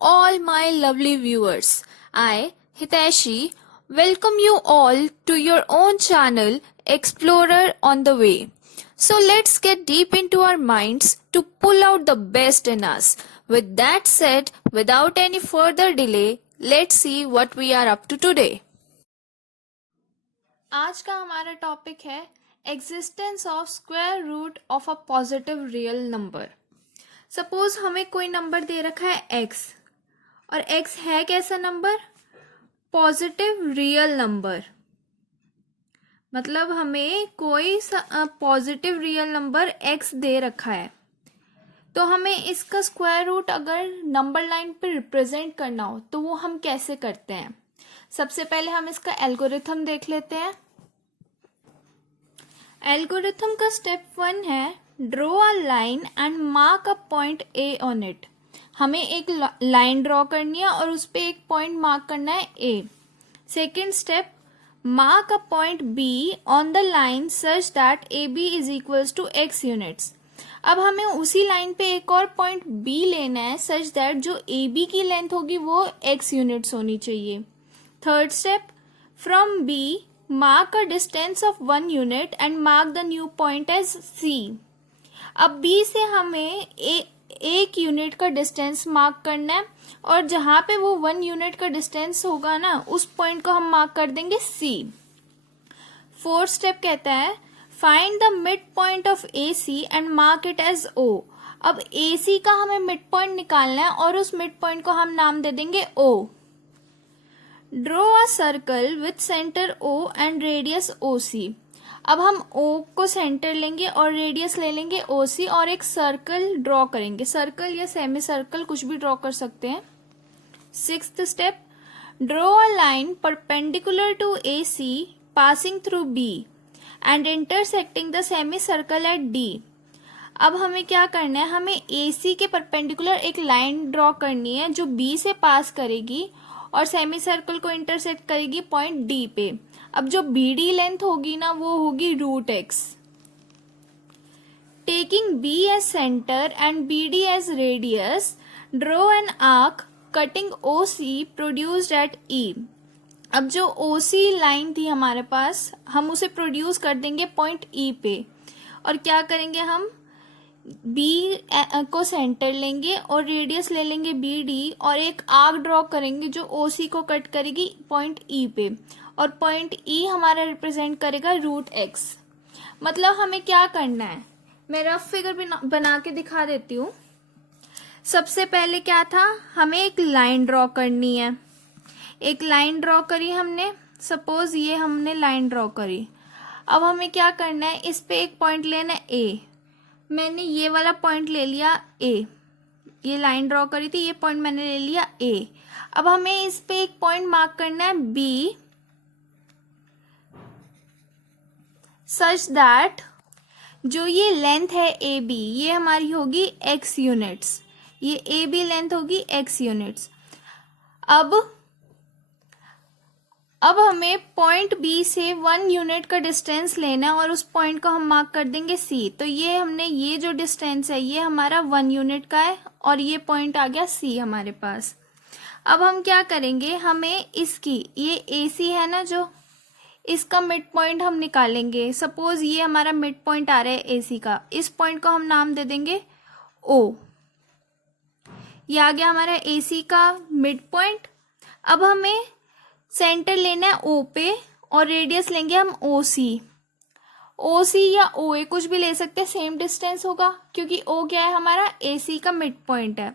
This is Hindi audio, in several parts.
all my lovely viewers. I, Hiteshi, welcome you all to your own channel, Explorer on the Way. So let's get deep into our minds to pull out the best in us. With that said, without any further delay, let's see what we are up to today. आज का हमारा टॉपिक है existence of square root of a positive real number. Suppose हमें कोई नंबर दे रखा है x और x है कैसा नंबर? Positive real number. मतलब हमें कोई पॉजिटिव रियल नंबर x दे रखा है, तो हमें इसका स्क्वायर रूट अगर नंबर लाइन पे रिप्रेजेंट करना हो तो वो हम कैसे करते हैं. सबसे पहले हम इसका एल्गोरिथम देख लेते हैं. एल्गोरिथम का स्टेप 1 है draw a line and mark a point A on it. हमें एक लाइन ड्रॉ करनी है और उस पर एक पॉइंट मार्क करना है A. Second step, mark a point B on the line such that A B is equals to X units. अब हमें उसी लाइन पे एक और पॉइंट बी लेना है सच दैट जो ए बी की लेंथ होगी वो एक्स यूनिट्स होनी चाहिए. Third step, from B mark a distance of 1 unit and mark the new point as C. अब B से हमें एक यूनिट का डिस्टेंस मार्क करना है और जहां पे वो 1 यूनिट का डिस्टेंस होगा ना उस पॉइंट को हम मार्क कर देंगे C. फोर्थ स्टेप कहता है find the mid point of AC and mark it as O. अब AC का हमें मिड पॉइंट निकालना है और उस मिड पॉइंट को हम नाम दे देंगे O. Draw a circle with centre O and radius OC. अब हम O को सेंटर लेंगे और रेडियस ले लेंगे OC और एक सर्कल ड्रॉ करेंगे. सर्कल या सेमी सर्कल कुछ भी ड्रॉ कर सकते हैं. Sixth step, draw a line perpendicular to AC passing through B and intersecting the semi circle at D. अब हमें क्या करना है, हमें AC के परपेंडिकुलर एक लाइन ड्रॉ करनी है जो B से पास करेगी और सेमी सर्कल को इंटरसेक्ट करेगी पॉइंट डी पे. अब जो BD लेंथ होगी ना वो होगी root x. Taking B as centre and BD as radius, draw an arc cutting OC produced at E. अब जो OC लाइन थी हमारे पास हम उसे प्रोड्यूस कर देंगे पॉइंट E पे और क्या करेंगे, हम B को सेंटर लेंगे और रेडियस ले लेंगे BD और एक आर्क ड्रॉ करेंगे जो OC को कट करेगी पॉइंट E पे और पॉइंट E हमारा रिप्रेजेंट करेगा रूट एक्स. मतलब हमें क्या करना है, मैं रफ फिगर बना के दिखा देती हूँ. सबसे पहले क्या था, हमें एक लाइन ड्रॉ करनी है. एक लाइन ड्रॉ करी हमने, सपोज ये हमने लाइन ड्रॉ करी. अब हमें क्या करना है, इस पे एक पॉइंट लेना है A. मैंने ये वाला पॉइंट ले लिया A. ये लाइन ड्रॉ करी थी, ये पॉइंट मैंने ले लिया A. अब हमें इस पे एक पॉइंट मार्क करना है B सच दैट जो ये लेंथ है AB ये हमारी होगी x यूनिट्स. ये AB लेंथ होगी x यूनिट्स. अब हमें पॉइंट B से 1 यूनिट का डिस्टेंस लेना है और उस पॉइंट को हम मार्क कर देंगे C. तो ये हमने ये जो डिस्टेंस है ये हमारा 1 यूनिट का है और ये पॉइंट आ गया C हमारे पास. अब हम क्या करेंगे, हमें इसकी ये AC है ना जो इसका मिड पॉइंट हम निकालेंगे. सपोज ये हमारा मिड पॉइंट आ रहा है AC का, इस पॉइंट को हम नाम दे देंगे O. ये आ गया हमारा AC का मिड पॉइंट. अब हमें सेंटर लेना है O पे और रेडियस लेंगे हम OC या OA कुछ भी ले सकते हैं, सेम डिस्टेंस होगा क्योंकि O क्या है हमारा AC का मिड पॉइंट है.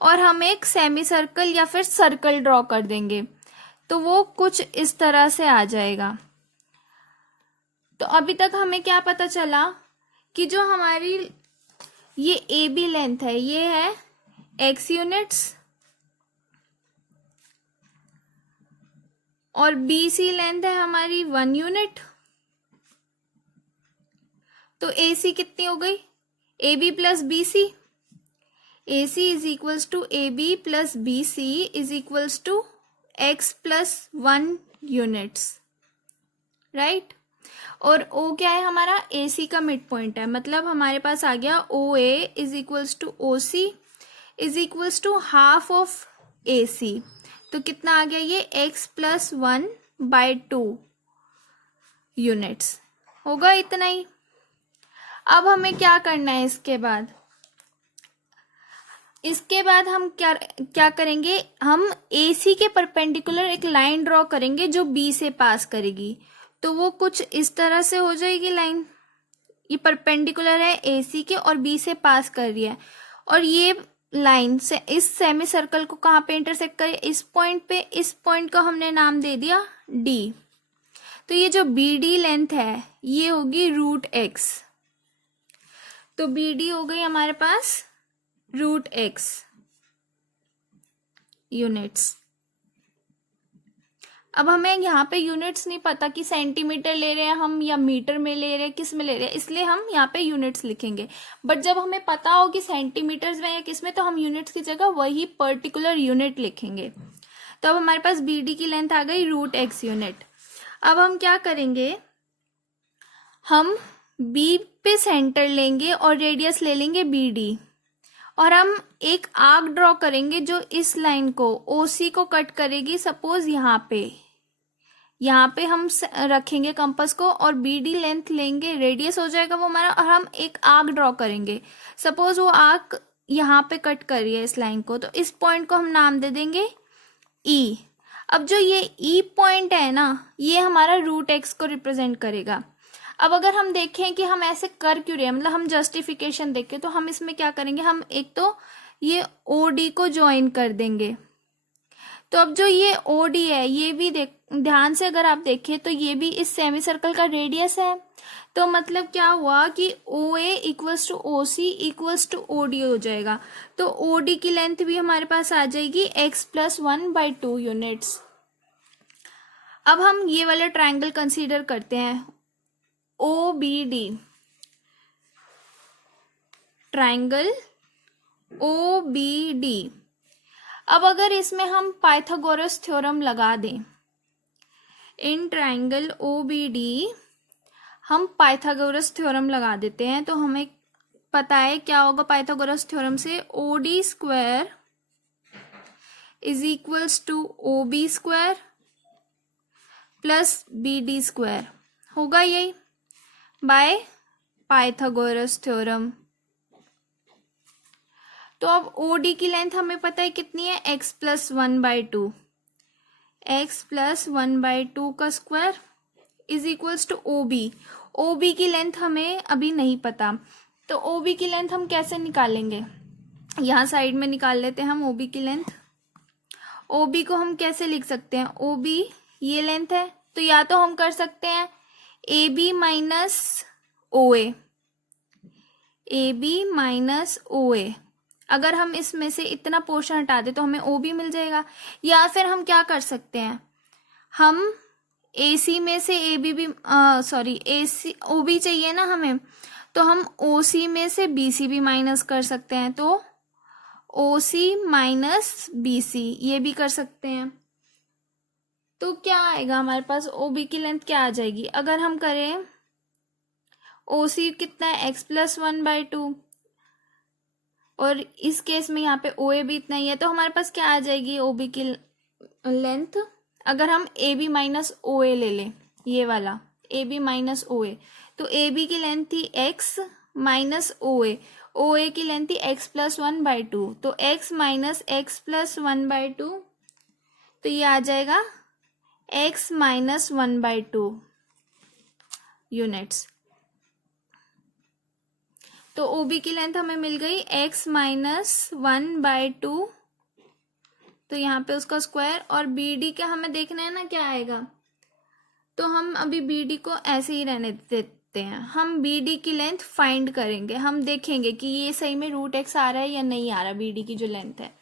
और हम एक सेमी सर्कल या फिर सर्कल ड्रॉ कर देंगे तो वो कुछ इस तरह से आ जाएगा. तो अभी तक हमें क्या पता चला कि जो हमारी ये AB लेंथ है ये है x यूनिट्स और BC लेंथ है हमारी 1 यूनिट. तो AC कितनी हो गई, AB plus BC. AC is equals to AB plus BC is equals to x plus 1 units, right. और O क्या है हमारा, AC का मिड पॉइंट है. मतलब हमारे पास आ गया OA is equals to OC is equals to half of AC। तो कितना आ गया ये x+1/2 यूनिट्स होगा, इतना ही। अब हमें क्या करना है इसके बाद हम क्या क्या करेंगे, हम AC के परपेंडिकुलर एक लाइन ड्रॉ करेंगे जो B से पास करेगी। तो वो कुछ इस तरह से हो जाएगी लाइन, ये परपेंडिकुलर है AC के और B से पास कर रही है, और ये लाइन से इस सेमी सर्कल को कहाँ पे इंटरसेक्ट करे, इस पॉइंट पे। इस पॉइंट का हमने नाम दे दिया D। तो ये जो BD लेंथ है ये होगी √x। तो BD हो गई हमारे पास √x यूनिट्स। अब हमें यहाँ पे यूनिट्स नहीं पता कि सेंटीमीटर ले रहे हैं हम या मीटर में ले रहे हैं, किस में ले रहे हैं, इसलिए हम यहाँ पे यूनिट्स लिखेंगे। बट जब हमें पता हो कि सेंटीमीटर्स में या किस में, तो हम यूनिट्स की जगह वही पर्टिकुलर यूनिट लिखेंगे। तो अब हमारे पास BD की लेंथ आ गई √x यूनिट। अब हम क्या करेंगे, हम B पे सेंटर लेंगे और रेडियस ले लेंगे BD, और हम एक आर्क ड्रॉ करेंगे जो इस लाइन को OC को कट करेगी। सपोज यहाँ पे हम रखेंगे कंपास को, और BD लेंथ लेंगे, रेडियस हो जाएगा वो हमारा, और हम एक आर्क ड्रॉ करेंगे। सपोज वो आर्क यहाँ पे कट कर रही है इस लाइन को, तो इस पॉइंट को हम नाम दे देंगे E। अब जो ये E पॉइंट है ना, ये हमारा √x को रिप्रेजेंट करेगा। अब अगर हम देखें कि हम ऐसे कर क्यों रहे हैं, मतलब हम जस्टिफिकेशन देखें, तो हम इसमें क्या करेंगे, हम एक तो ये OD को ज्वाइन कर देंगे। तो अब जो ये OD है, ये भी ध्यान से अगर आप देखें तो ये भी इस सेमी सर्कल का रेडियस है। तो मतलब क्या हुआ कि OA = OC = OD हो जाएगा। तो OD की लेंथ भी हमारे पास आ जाएगी x+1/2 यूनिट्स। अब हम ये वाले ट्राइंगल कंसीडर करते हैं, OBD ट्राइंगल OBD। अब अगर इसमें हम पाइथागोरस थ्योरम लगा दें, इन ट्राइंगल OBD हम पाइथागोरस थ्योरम लगा देते हैं, तो हमें पता है क्या होगा पाइथागोरस थ्योरम से, OD² = OB² + BD² होगा, यही बाय पाइथागोरस थ्योरम। तो अब OD की लेंथ हमें पता है कितनी है, x+1/2। x+1/2 का स्क्वायर = OB। OB की लेंथ हमें अभी नहीं पता, तो OB की लेंथ हम कैसे निकालेंगे, यहाँ साइड में निकाल लेते हैं हम OB की लेंथ। OB को हम कैसे लिख सकते हैं, OB ये लेंथ है, तो या तो हम कर सकते हैं AB - OA, AB - OA। अगर हम इसमें से इतना पोर्शन हटा दे तो हमें OB मिल जाएगा। या फिर हम क्या कर सकते हैं, हम AC में से AB भी AC OB चाहिए ना हमें, तो हम OC में से BC भी माइनस कर सकते हैं। तो OC - BC ये भी कर सकते हैं। तो क्या आएगा हमारे पास, OB की लेंथ क्या आ जाएगी, अगर हम करें OC कितना है, x+1/2, और इस केस में यहाँ पे OA भी इतना ही है, तो हमारे पास क्या आ जाएगी OB की लेंथ। अगर हम AB - OA ले लें, ये वाला AB - OA, तो AB की लेंथ थी x - OA, OA की लेंथ थी x+1/2, तो x - x+1/2, तो ये आ जाएगा x - 1/2 यूनिट्स। तो OB की लेंथ हमें मिल गई x - 1/2, तो यहाँ पे उसका स्क्वायर, और BD का हमें देखना है ना क्या आएगा, तो हम अभी BD को ऐसे ही रहने देते हैं। हम BD की लेंथ फाइंड करेंगे, हम देखेंगे कि ये सही में √x आ रहा है या नहीं आ रहा BD की जो लेंथ है।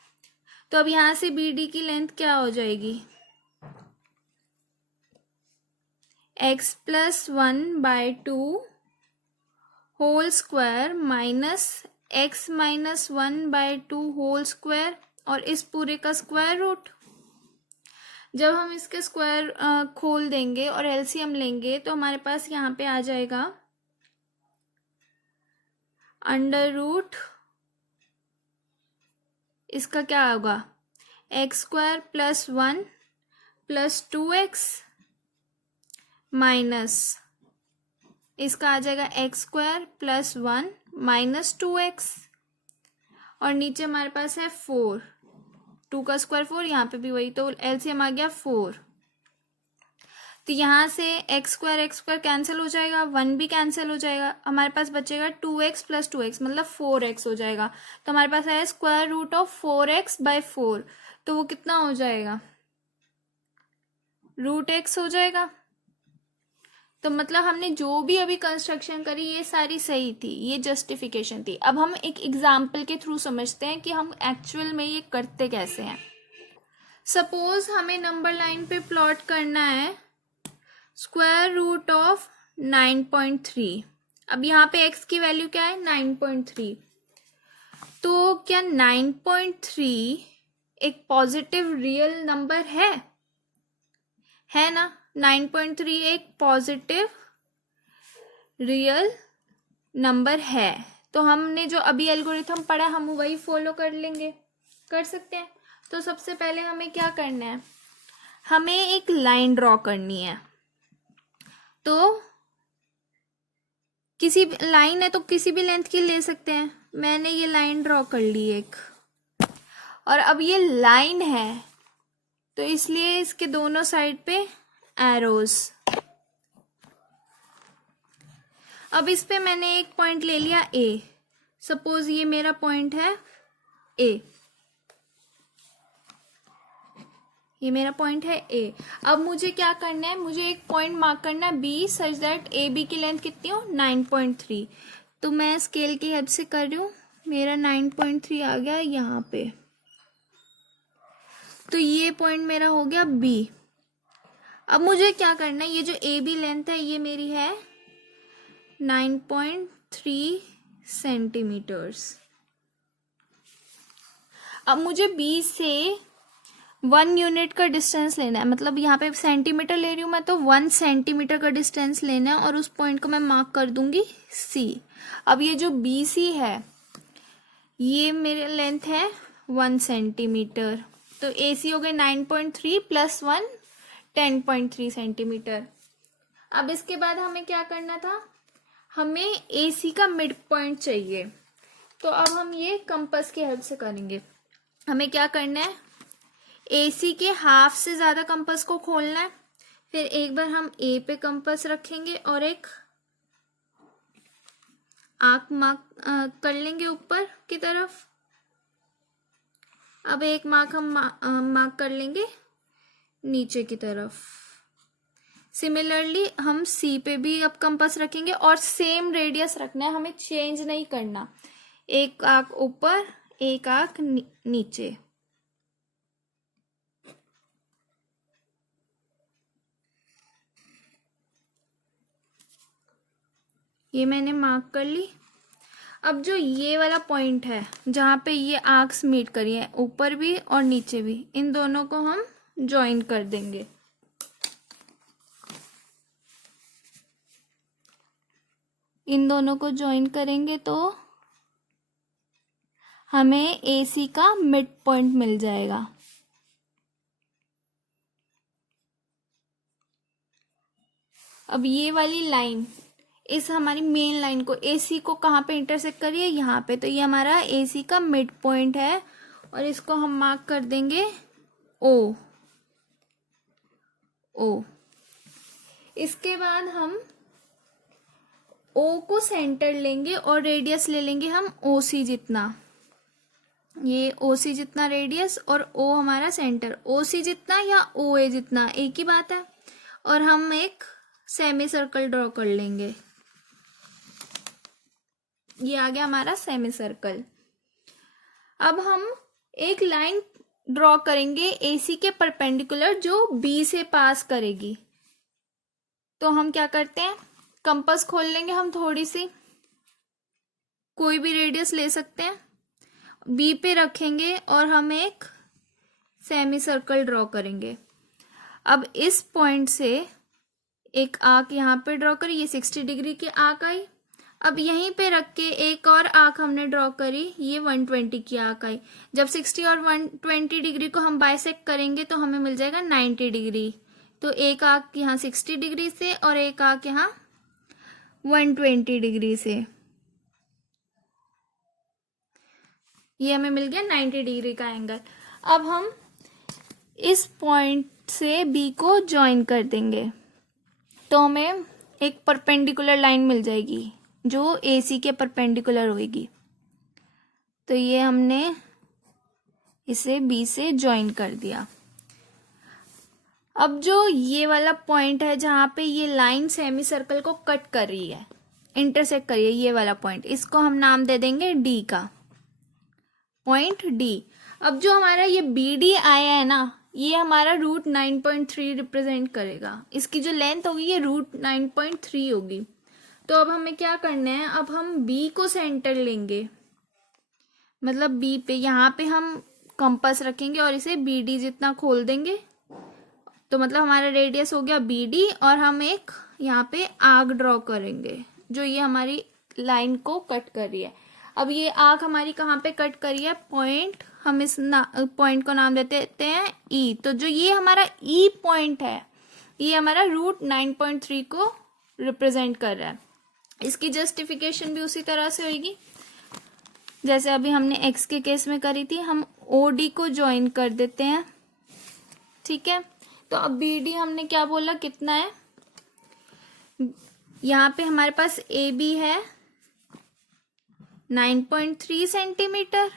तो अब यहाँ से BD की लेंथ क्या हो जाएगी, x+1/2 whole square - x - 1/2 whole square, और इस पूरे का स्क्वायर रूट। जब हम इसके स्क्वायर खोल देंगे और LCM लेंगे, तो हमारे पास यहाँ पे आ जाएगा √, इसका क्या होगा x square plus 1 plus 2x minus इसका आ जाएगा x square plus 1 minus 2x, और नीचे हमारे पास है 4, 2 का स्क्वायर 4, यहाँ पे भी वही, तो एलसीएम आ गया 4। तो यहाँ से एक्स स्क्वायर कैंसिल हो जाएगा, 1 भी कैंसिल हो जाएगा, हमारे पास बचेगा 2x प्लस 2x मतलब 4x हो जाएगा। तो हमारे पास है square root of 4x bye 4, तो वो कितना हो जाएगा, √x हो जाएगा। तो मतलब हमने जो भी अभी कंस्ट्रक्शन करी ये सारी सही थी, ये जस्टिफिकेशन थी। अब हम एक एग्जाम्पल के थ्रू समझते हैं कि हम एक्चुअल में ये करते कैसे हैं। सपोज हमें नंबर लाइन पे प्लॉट करना है स्क्वायर रूट ऑफ 9.3। अब यहाँ पे x की वैल्यू क्या है, 9.3। तो क्या 9.3 एक पॉजिटिव रियल नंबर है ना? 9.3 एक पॉजिटिव रियल नंबर है। तो हमने जो अभी एल्गोरिथम पढ़ा हम वही फॉलो कर सकते हैं। तो सबसे पहले हमें क्या करना है, हमें एक लाइन ड्रॉ करनी है। तो किसी लाइन है तो किसी भी लेंथ की ले सकते हैं। मैंने ये लाइन ड्रॉ कर ली एक, और अब ये लाइन है तो इसलिए इसके दोनों साइड पे एरोज। अब इस पे मैंने एक पॉइंट ले लिया ए, सपोज ये मेरा पॉइंट है ए, ये मेरा पॉइंट है ए। अब मुझे क्या करना है, मुझे एक पॉइंट मार्क करना है B such that A B की लेंथ कितनी हो, 9.3। तो मैं स्केल की हेल्प से कर रही हूँ, मेरा 9.3 आ गया यहाँ पे। तो ये पॉइंट मेरा हो गया बी। अब मुझे क्या करना है, ये जो ए बी लेंथ है ये मेरी है 9.3 सेंटीमीटर्स। अब मुझे बी से 1 यूनिट का डिस्टेंस लेना है, मतलब यहाँ पे सेंटीमीटर ले रही हूँ मैं, तो 1 सेंटीमीटर का डिस्टेंस लेना है और उस पॉइंट को मैं मार्क कर दूंगी सी। अब ये जो बी सी है ये मेरे लेंथ है 1 सेंटीमीटर, तो ए सी हो गए 9.3 प्लस 1 10.3 सेंटीमीटर। अब इसके बाद हमें क्या करना था, हमें ए सी का मिड पॉइंट चाहिए। तो अब हम ये कंपास की हेल्प से करेंगे। हमें क्या करना है, AC के हाफ से ज़्यादा कंपास को खोलना है, फिर एक बार हम A पे कंपास रखेंगे और एक आर्क मार्क कर लेंगे ऊपर की तरफ। अब एक मार्क हम मार्क कर लेंगे नीचे की तरफ। सिमिलरली हम C पे भी अब कंपास रखेंगे और सेम रेडियस रखना है, हमें चेंज नहीं करना। एक आर्क ऊपर एक आर्क नीचे। ये मैंने मार्क कर ली। अब जो ये वाला पॉइंट है जहाँ पे ये आर्क्स मीट करी है, ऊपर भी और नीचे भी, इन दोनों को हम ज्वाइन कर देंगे। इन दोनों को ज्वाइन करेंगे तो हमें AC का मिड पॉइंट मिल जाएगा। अब ये वाली लाइन इस हमारी मेन लाइन को AC को कहाँ पे इंटरसेक्ट करिए, यहाँ पे। तो ये हमारा AC का मिड पॉइंट है और इसको हम मार्क कर देंगे O। इसके बाद हम O को सेंटर लेंगे और रेडियस ले लेंगे हम OC जितना, ये OC जितना रेडियस और O हमारा सेंटर। OC जितना या OA जितना एक ही बात है। और हम एक सेमी सर्कल ड्रॉ कर लेंगे, ये आ गया हमारा सेमी सर्कल। अब हम एक लाइन ड्रॉ करेंगे AC के परपेंडिकुलर जो B से पास करेगी। तो हम क्या करते हैं, कंपास खोल लेंगे हम थोड़ी सी, कोई भी रेडियस ले सकते हैं, B पे रखेंगे और हम एक सेमी सर्कल ड्रॉ करेंगे। अब इस पॉइंट से एक आर्क यहाँ पे ड्रॉ करें, ये 60 डिग्री की आर्क आई। अब यहीं पे रख के एक और आर्क हमने ड्रॉ करी, ये 120 की आर्क आई। जब 60 और 120 डिग्री को हम बाइसेक्ट करेंगे तो हमें मिल जाएगा 90 डिग्री। तो एक आर्क यहाँ 60 डिग्री से और एक आर्क यहाँ 120 डिग्री से, ये हमें मिल गया 90 डिग्री का एंगल। अब हम इस पॉइंट से बी को ज्वाइन कर देंगे तो हमें एक परपेंडिकुलर लाइन मिल जाएगी जो AC के परपेंडिकुलर होगी। तो ये हमने इसे B से ज्वाइन कर दिया। अब जो ये वाला पॉइंट है जहाँ पे ये लाइन सेमी सर्कल को कट कर रही है, इंटरसेक्ट कर रही है, ये वाला पॉइंट, इसको हम नाम दे देंगे D का, पॉइंट D। अब जो हमारा ये BD आया है ना, ये हमारा रूट 9.3 रिप्रेजेंट करेगा। इसकी जो लेंथ होगी ये रूट 9.3 होगी। तो अब हमें क्या करना है, अब हम B को सेंटर लेंगे, मतलब B पे, यहाँ पे हम कंपास रखेंगे और इसे BD जितना खोल देंगे। तो मतलब हमारा रेडियस हो गया BD और हम एक यहाँ पे आर्क ड्रॉ करेंगे जो ये हमारी लाइन को कट कर रही है। अब ये आर्क हमारी कहाँ पे कट करी है, पॉइंट, हम इस पॉइंट को नाम देते हैं E। तो जो ये हमारा E पॉइंट है ये हमारा रूट 9.3 को रिप्रेजेंट कर रहा है। इसकी जस्टिफिकेशन भी उसी तरह से होगी जैसे अभी हमने x के केस में करी थी। हम OD को ज्वाइन कर देते हैं, ठीक है। तो अब BD हमने क्या बोला, कितना है, यहाँ पे हमारे पास AB है 9.3 सेंटीमीटर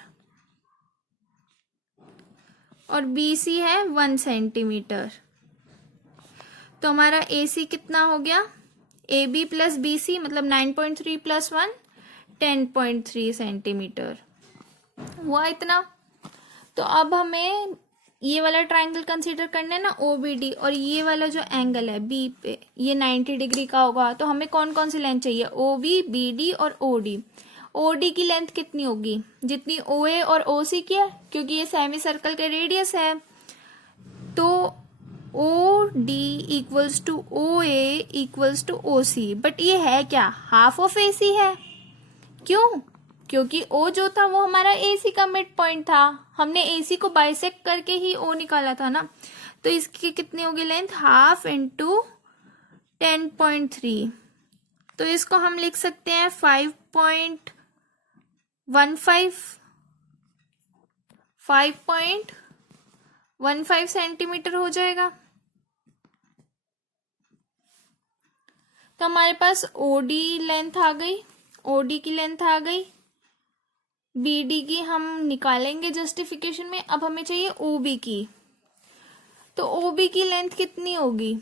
और BC है 1 सेंटीमीटर। तो हमारा AC कितना हो गया, AB प्लस BC मतलब 9.3 प्लस 1 10.3 सेंटीमीटर हुआ इतना। तो अब हमें ये वाला ट्राइंगल कंसीडर करना है ना OBD, और ये वाला जो एंगल है B पे ये 90 डिग्री का होगा। तो हमें कौन कौन सी लेंथ चाहिए, OB, BD और OD। OD की लेंथ कितनी होगी, जितनी OA और OC की है, क्योंकि ये सेमी सर्कल के रेडियस है। तो OD equals to OA equals to OC, but ये है क्या, हाफ ऑफ AC है। क्यों, क्योंकि O जो था वो हमारा AC का मिड पॉइंट था, हमने AC को बाइसेक्ट करके ही O निकाला था ना। तो इसकी कितनी होगी लेंथ, हाफ इंटू 10.3। तो इसको हम लिख सकते हैं 5.15 सेंटीमीटर हो जाएगा। तो हमारे पास OD लेंथ आ गई, OD की लेंथ आ गई, BD की हम निकालेंगे जस्टिफिकेशन में। अब हमें चाहिए OB की। तो OB की लेंथ कितनी होगी,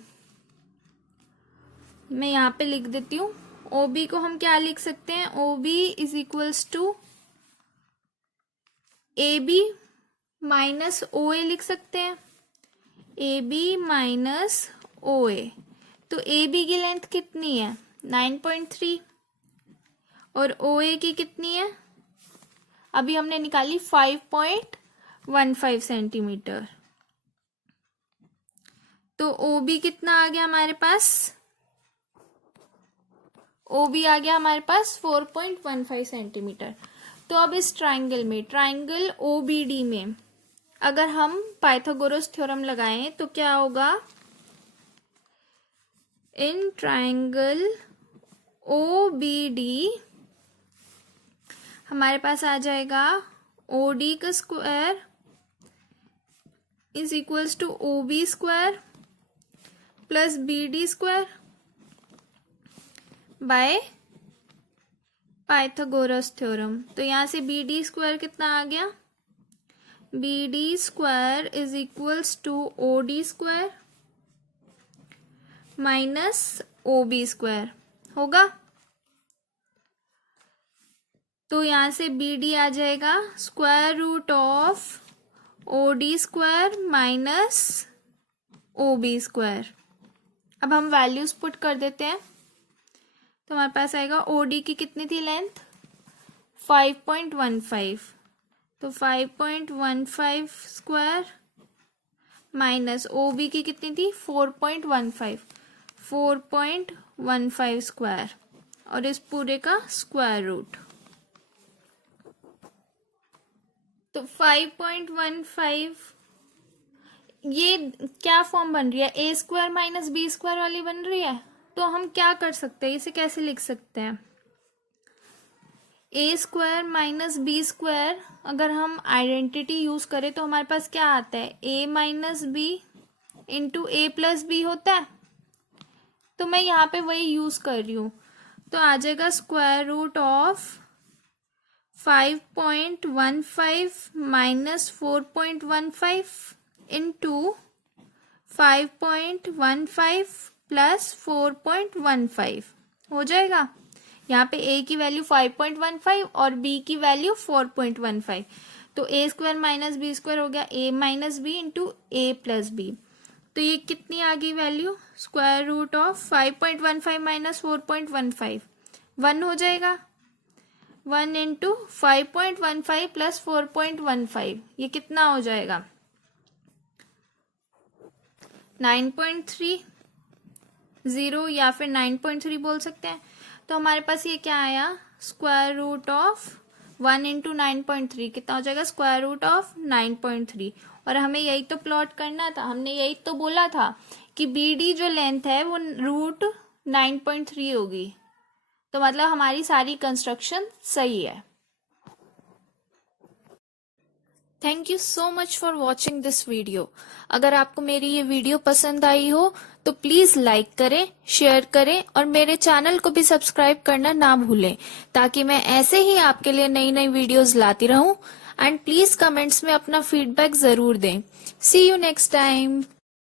मैं यहाँ पे लिख देती हूँ। OB को हम क्या लिख सकते हैं, OB is equals to AB minus OA लिख सकते हैं, AB माइनस OA। तो AB की लेंथ कितनी है 9.3 और OA की कितनी है, अभी हमने निकाली 5.15 सेंटीमीटर। तो OB कितना आ गया हमारे पास, OB आ गया हमारे पास 4.15 सेंटीमीटर। तो अब इस ट्राइंगल में, ट्राइंगल OBD में अगर हम पाइथागोरस थ्योरम लगाएं तो क्या होगा, इन ट्राइंगल OBD हमारे पास आ जाएगा OD का square is equals to OB square plus BD square by Pythagoras theorem. तो यहाँ से BD स्क्वायर कितना आ गया, BD square is equals to OD square minus OB square होगा। तो यहाँ से BD आ जाएगा square root of OD square minus OB square. अब हम वैल्यूज पुट कर देते हैं तो हमारे पास आएगा OD की कितनी थी लेंथ 5.15, तो 5.15 स्क्वायर माइनस OB की कितनी थी 4.15 स्क्वायर और इस पूरे का स्क्वायर रूट। तो 5.15 ये क्या फॉर्म बन रही है, ए स्क्वायर माइनस बी स्क्वायर वाली बन रही है। तो हम क्या कर सकते हैं, इसे कैसे लिख सकते हैं, ए स्क्वायर माइनस बी स्क्वायर अगर हम आइडेंटिटी यूज करें तो हमारे पास क्या आता है, ए minus B into A plus B होता है। तो मैं यहाँ पे वही यूज कर रही हूँ, तो आ जाएगा square root of 5.15 minus 4.15 into 5.15 plus 4.15 हो जाएगा। यहाँ पे a की वैल्यू 5.15 और b की वैल्यू 4.15, तो a square minus B square हो गया a minus B into A plus B. तो ये कितनी आ गई वैल्यू, स्क्वायर रूट ऑफ 5.15 माइनस 4.15 1 हो जाएगा। 1 इंटू 5.15 प्लस 4.15 ये कितना हो जाएगा, 9.30 या फिर 9.3 बोल सकते हैं। तो हमारे पास ये क्या आया, स्क्वायर रूट ऑफ 1 इंटू 9.3 कितना हो जाएगा, स्क्वायर रूट ऑफ 9.3। और हमें यही तो प्लॉट करना था, हमने यही तो बोला था कि BD जो लेंथ है वो रूट 9.3 होगी। तो मतलब हमारी सारी कंस्ट्रक्शन सही है। Thank you so much for watching this video. अगर आपको मेरी ये वीडियो पसंद आई हो तो प्लीज लाइक करें, शेयर करें और मेरे चैनल को भी सब्सक्राइब करना ना भूलें, ताकि मैं ऐसे ही आपके लिए नई नई वीडियोस लाती रहूं। एंड प्लीज कमेंट्स में अपना फीडबैक जरूर दें। सी यू नेक्स्ट टाइम।